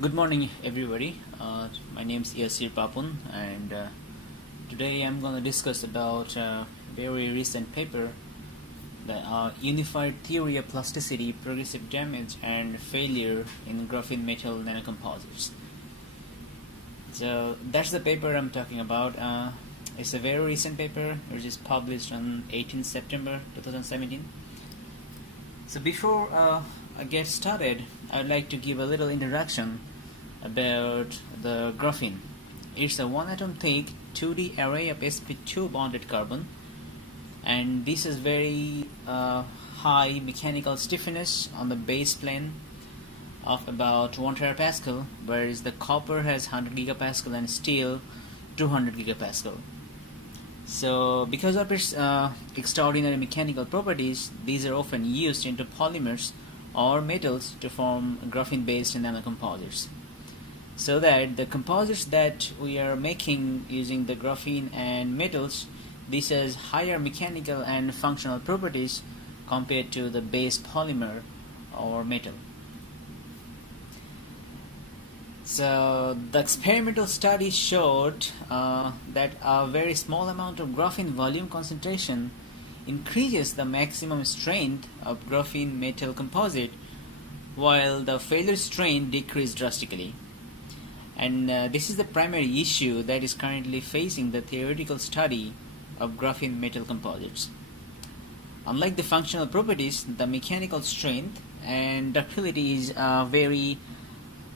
Good morning, everybody. My name is Yasir Papun, and today I'm going to discuss about a very recent paper, the Unified Theory of Plasticity, Progressive Damage, and Failure in Graphene-Metal Nanocomposites. So that's the paper I'm talking about. It's a very recent paper, which is published on 18 September 2017. So before I get started, I'd like to give a little introduction about the graphene. It's a one atom thick 2D array of sp2 bonded carbon, and this is very high mechanical stiffness on the base plane of about 1 terapascal, whereas the copper has 100 gigapascal and steel 200 gigapascal. So because of its extraordinary mechanical properties, these are often used into polymers or metals to form graphene based nanocomposites. So that the composites that we are making using the graphene and metals, this has higher mechanical and functional properties compared to the base polymer or metal. So the experimental study showed that a very small amount of graphene volume concentration increases the maximum strength of graphene metal composite, while the failure strength decreased drastically. And this is the primary issue that is currently facing the theoretical study of graphene metal composites. Unlike the functional properties, the mechanical strength and ductility is a very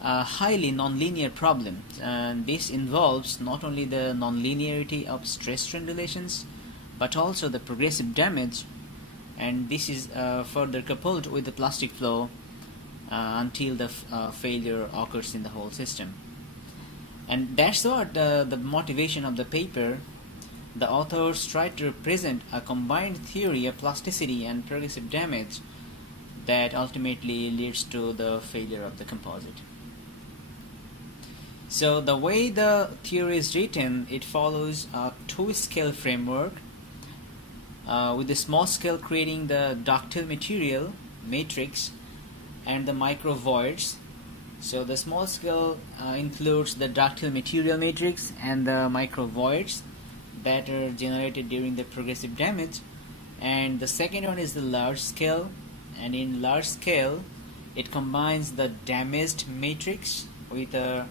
highly nonlinear problem, and this involves not only the nonlinearity of stress-strain relations but also the progressive damage, and this is further coupled with the plastic flow until the failure occurs in the whole system. And that's what the motivation of the paper. The authors tried to represent a combined theory of plasticity and progressive damage that ultimately leads to the failure of the composite. So the way the theory is written, it follows a two-scale framework, with the small scale creating the ductile material matrix and the micro voids. So the small scale includes the ductile material matrix and the micro voids that are generated during the progressive damage, and the second one is the large scale, and in large scale it combines the damaged matrix with a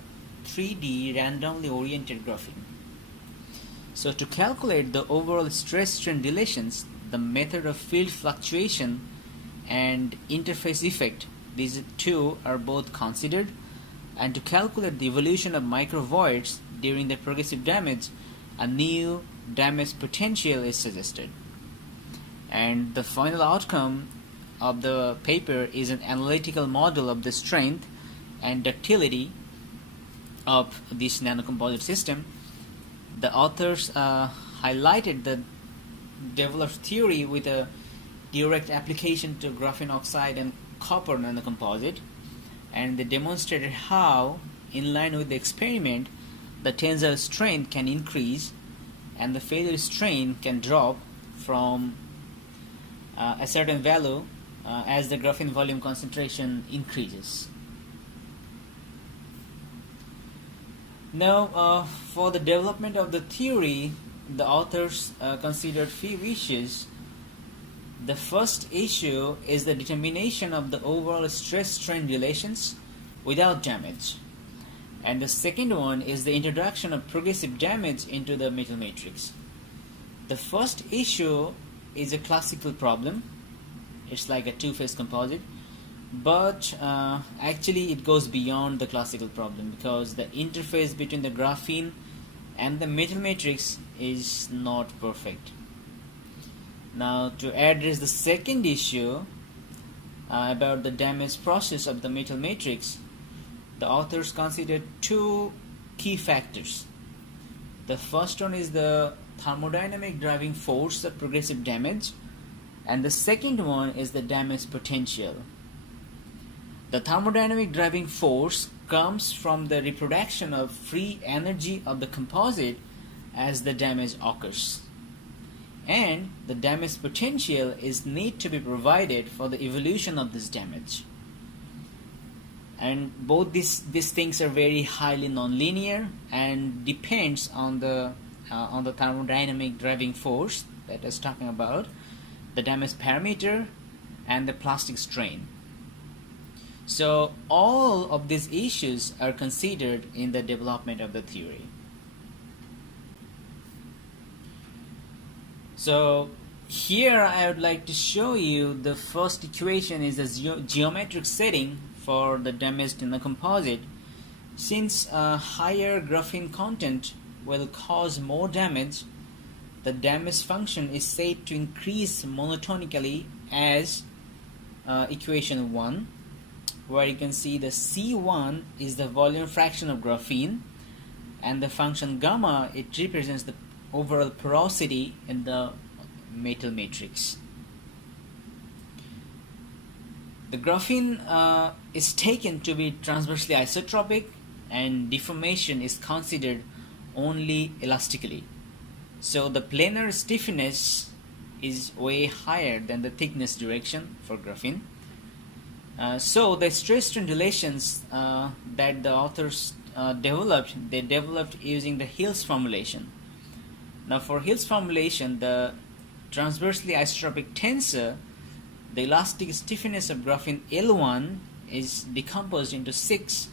3D randomly oriented graphene. So to calculate the overall stress-strain relations, the method of field fluctuation and interface effect, these two are both considered, and to calculate the evolution of microvoids during the progressive damage, a new damage potential is suggested. And the final outcome of the paper is an analytical model of the strength and ductility of this nanocomposite system. The authors highlighted the developed theory with a direct application to graphene oxide and copper nanocomposite, and they demonstrated how, in line with the experiment, the tensile strength can increase and the failure strain can drop from a certain value as the graphene volume concentration increases. Now, for the development of the theory, the authors considered few issues. The first issue is the determination of the overall stress-strain relations without damage, and the second one is the introduction of progressive damage into the metal matrix. The first issue is a classical problem. It's like a two-phase composite, but actually it goes beyond the classical problem because the interface between the graphene and the metal matrix is not perfect. Now, to address the second issue about the damage process of the metal matrix, the authors considered two key factors. The first one is the thermodynamic driving force of progressive damage, and the second one is the damage potential. The thermodynamic driving force comes from the reproduction of free energy of the composite as the damage occurs, and the damage potential is need to be provided for the evolution of this damage. and both these things are very highly nonlinear and depends on the thermodynamic driving force that I was talking about, the damage parameter, and the plastic strain. So all of these issues are considered in the development of the theory. So here I would like to show you the first equation is a geometric setting for the damaged nanocomposite. Since a higher graphene content will cause more damage, the damage function is said to increase monotonically as equation 1, where you can see the C1 is the volume fraction of graphene, and the function gamma, it represents the overall porosity in the metal matrix. The graphene is taken to be transversely isotropic, and deformation is considered only elastically. So the planar stiffness is way higher than the thickness direction for graphene. So the stress strain relations that the authors developed using the Hills formulation. Now for Hills formulation, the transversely isotropic tensor, the elastic stiffness of graphene L1 is decomposed into 6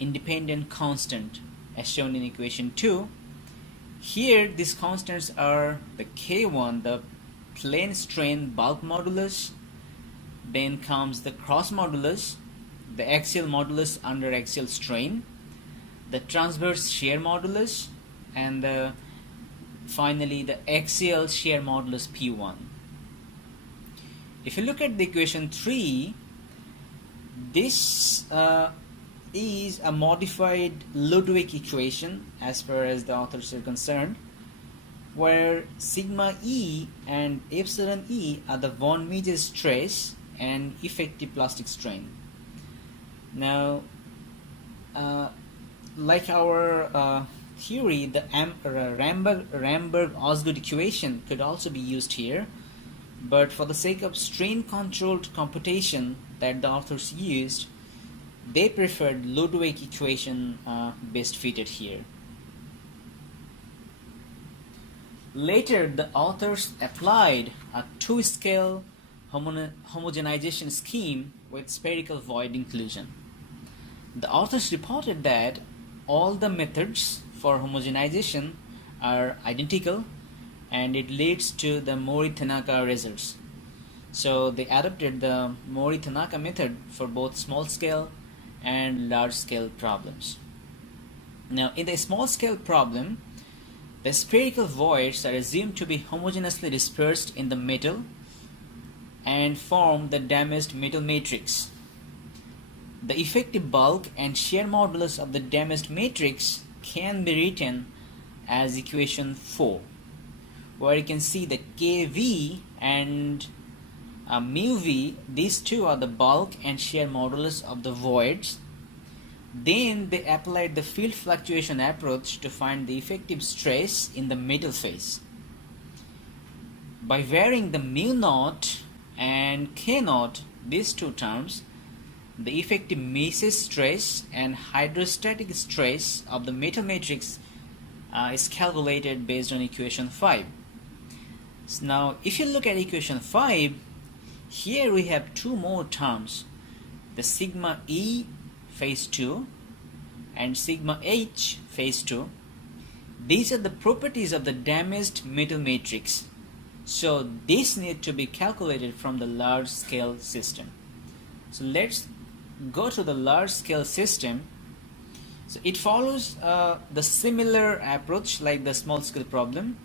independent constants as shown in equation 2. Here these constants are the K1, the plane strain bulk modulus, then comes the cross modulus, the axial modulus under axial strain, the transverse shear modulus, and finally the axial shear modulus P1. If you look at the equation 3, this is a modified Ludwig equation as far as the authors are concerned, where sigma E and epsilon E are the von Mises stress and effective plastic strain. Now, like our theory, the Ramberg-Osgood equation could also be used here, but for the sake of strain-controlled computation that the authors used, they preferred Ludwig equation best fitted here. Later, the authors applied a two-scale homogenization scheme with spherical void inclusion. The authors reported that all the methods for homogenization are identical, and it leads to the Mori-Tanaka results. So they adopted the Mori-Tanaka method for both small-scale and large-scale problems. Now, in the small-scale problem, the spherical voids are assumed to be homogeneously dispersed in the metal and form the damaged metal matrix. The effective bulk and shear modulus of the damaged matrix can be written as equation 4, where you can see the Kv and mu v, these two are the bulk and shear modulus of the voids. Then they applied the field fluctuation approach to find the effective stress in the metal phase. By varying the mu naught and k naught, these two terms, the effective Mises stress and hydrostatic stress of the metal matrix is calculated based on equation 5. So now if you look at equation 5, here we have two more terms, the sigma E phase 2 and sigma H phase 2. These are the properties of the damaged metal matrix. So this need to be calculated from the large scale system. So let's go to the large scale system. So it follows the similar approach like the small scale problem.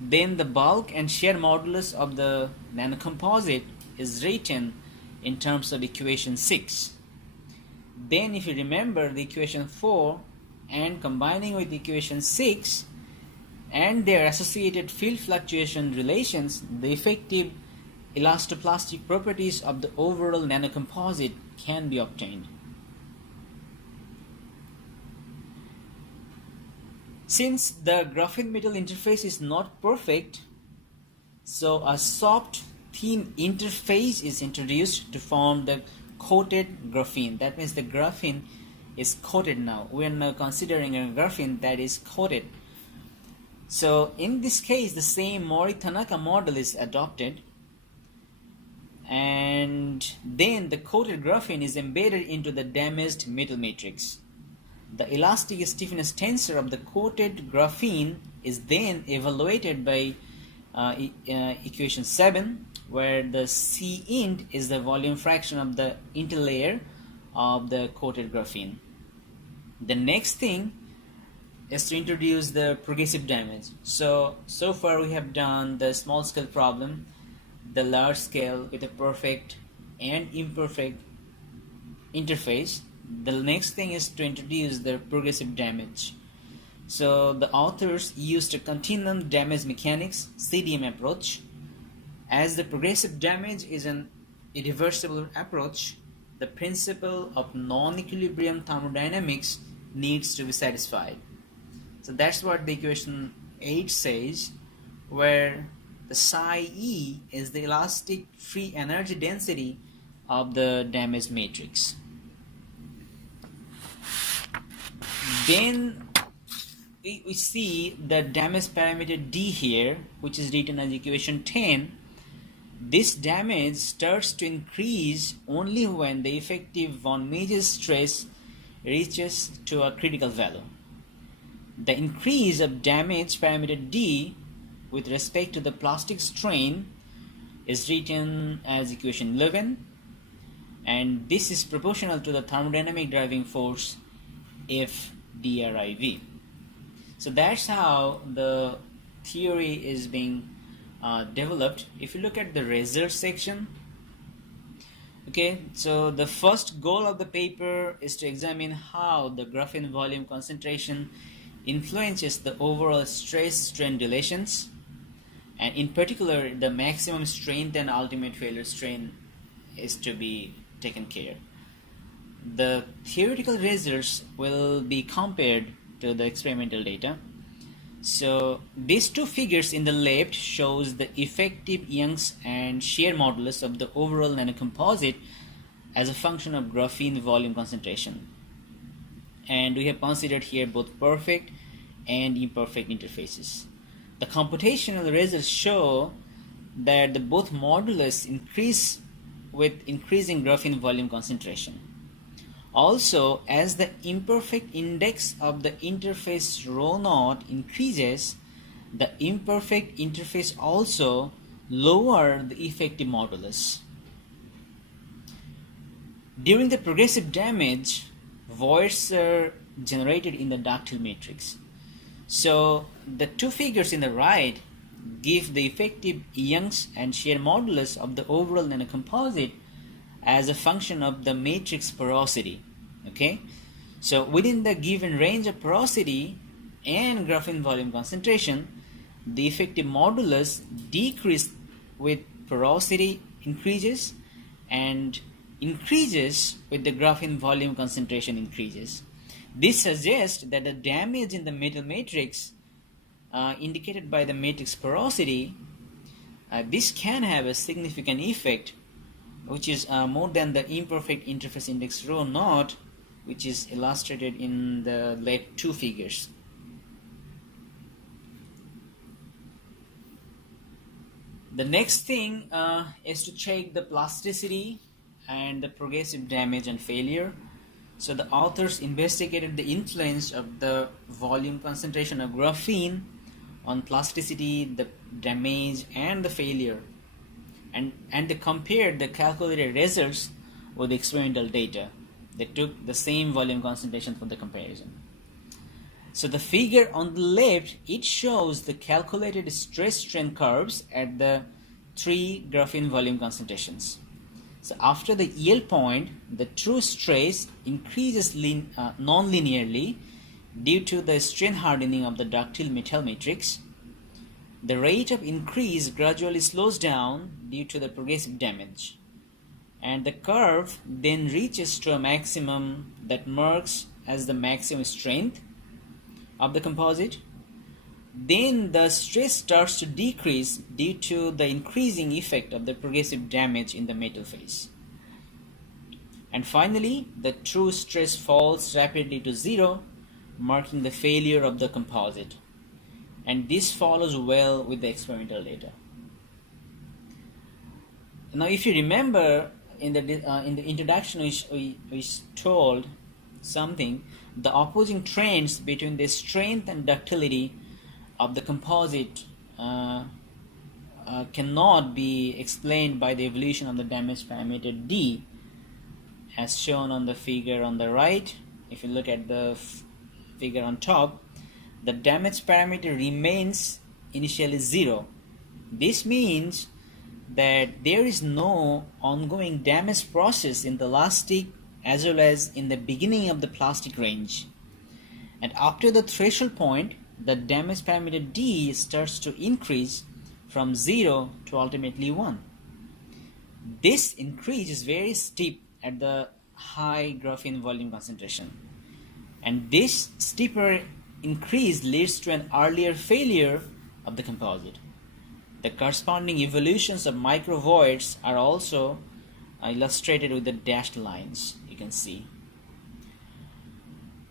Then the bulk and shear modulus of the nanocomposite is written in terms of equation 6. Then if you remember the equation 4 and combining with equation 6 and their associated field fluctuation relations, the effective elastoplastic properties of the overall nanocomposite can be obtained. Since the graphene metal interface is not perfect, so a soft thin interface is introduced to form the coated graphene. That means the graphene is coated now. We are now considering a graphene that is coated. So in this case, the same Mori-Tanaka model is adopted, and then the coated graphene is embedded into the damaged metal matrix. The elastic stiffness tensor of the coated graphene is then evaluated by equation 7, where the C int is the volume fraction of the interlayer of the coated graphene. The next thing is to introduce the progressive damage. So far we have done the small scale problem, the large scale with a perfect and imperfect interface. The next thing is to introduce the progressive damage. So the authors used a continuum damage mechanics (CDM) approach. As the progressive damage is an irreversible approach, the principle of non-equilibrium thermodynamics needs to be satisfied. So that's what the equation 8 says, where the psi E is the elastic free energy density of the damaged matrix. Then we see the damage parameter D here, which is written as equation 10. This damage starts to increase only when the effective von Mises stress reaches to a critical value. The increase of damage parameter D with respect to the plastic strain is written as equation 11, and this is proportional to the thermodynamic driving force F dRIV. So that's how the theory is being developed. If you look at the results section, okay, so the first goal of the paper is to examine how the graphene volume concentration influences the overall stress-strain relations, and in particular the maximum strength and ultimate failure strain is to be taken care. The theoretical results will be compared to the experimental data. So these two figures in the left shows the effective Young's and shear modulus of the overall nanocomposite as a function of graphene volume concentration, and we have considered here both perfect and imperfect interfaces. The computational results show that the both modulus increase with increasing graphene volume concentration. Also, as the imperfect index of the interface rho naught increases, the imperfect interface also lower the effective modulus. During the progressive damage, voids are generated in the ductile matrix. So the two figures in the right give the effective Young's and shear modulus of the overall nanocomposite as a function of the matrix porosity. Okay, so within the given range of porosity and graphene volume concentration, the effective modulus decreases with porosity increases and increases with the graphene volume concentration increases. This suggests that the damage in the metal matrix indicated by the matrix porosity, this can have a significant effect, which is more than the imperfect interface index rho naught, which is illustrated in the left two figures. The next thing is to check the plasticity and the progressive damage and failure. So the authors investigated the influence of the volume concentration of graphene on plasticity, the damage, and the failure, and they compared the calculated results with the experimental data. They took the same volume concentration for the comparison. So the figure on the left, it shows the calculated stress-strain curves at the 3 graphene volume concentrations. So after the yield point, the true stress increases non-linearly due to the strain hardening of the ductile metal matrix. The rate of increase gradually slows down due to the progressive damage, and the curve then reaches to a maximum that marks as the maximum strength of the composite. Then the stress starts to decrease due to the increasing effect of the progressive damage in the metal phase. And finally, the true stress falls rapidly to zero, marking the failure of the composite. And this follows well with the experimental data. Now, if you remember, in the introduction, we told something, the opposing trends between the strength and ductility of the composite cannot be explained by the evolution of the damage parameter D, as shown on the figure on the right. If you look at the figure on top, the damage parameter remains initially 0. This means that there is no ongoing damage process in the elastic as well as in the beginning of the plastic range. And after the threshold point, the damage parameter D starts to increase from 0 to ultimately 1. This increase is very steep at the high graphene volume concentration, and this steeper increase leads to an earlier failure of the composite. The corresponding evolutions of microvoids are also illustrated with the dashed lines, you can see.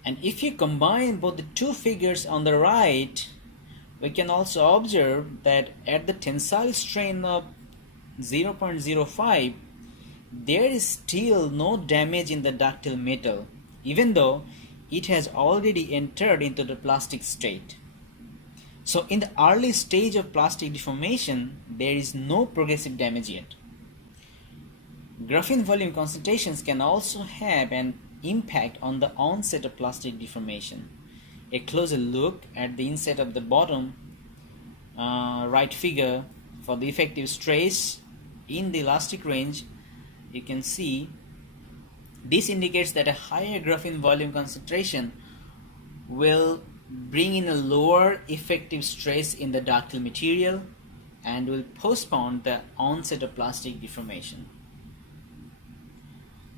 And if you combine both the two figures on the right, we can also observe that at the tensile strain of 0.05, there is still no damage in the ductile metal, even though it has already entered into the plastic state. So in the early stage of plastic deformation, there is no progressive damage yet. Graphene volume concentrations can also have an impact on the onset of plastic deformation. A closer look at the inset of the bottom right figure for the effective stress in the elastic range, you can see this indicates that a higher graphene volume concentration will bring in a lower effective stress in the ductile material and will postpone the onset of plastic deformation.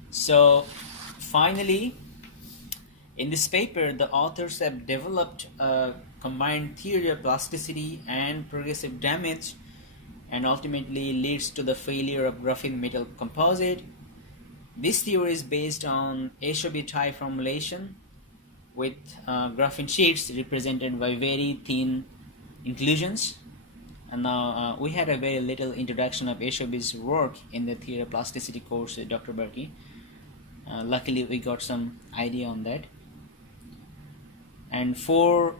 So finally, in this paper, the authors have developed a combined theory of plasticity and progressive damage, and ultimately leads to the failure of graphene metal composite. This theory is based on HOB type formulation with graphene sheets represented by very thin inclusions. And now we had a very little introduction of HOB's work in the theory of plasticity course with Dr. Berkey. Luckily we got some idea on that. And 4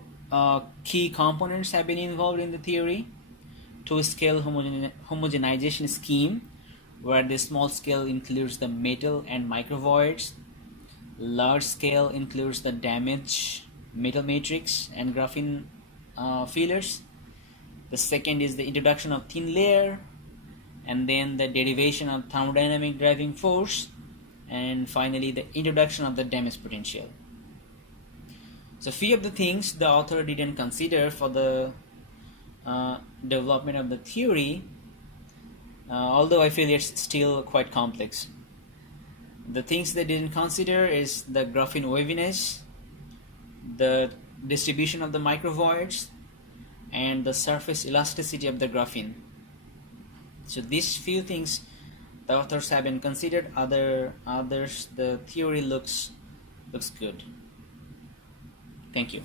key components have been involved in the theory. 2-scale homogenization scheme, where the small scale includes the metal and microvoids. Large scale includes the damaged metal matrix and graphene fillers. The second is the introduction of thin layer, and then the derivation of thermodynamic driving force, and finally the introduction of the damage potential. So few of the things the author didn't consider for the development of the theory, although I feel it's still quite complex. The things they didn't consider is the graphene waviness, the distribution of the microvoids, and the surface elasticity of the graphene. So these few things the authors haven't considered. Others the theory looks good. Thank you.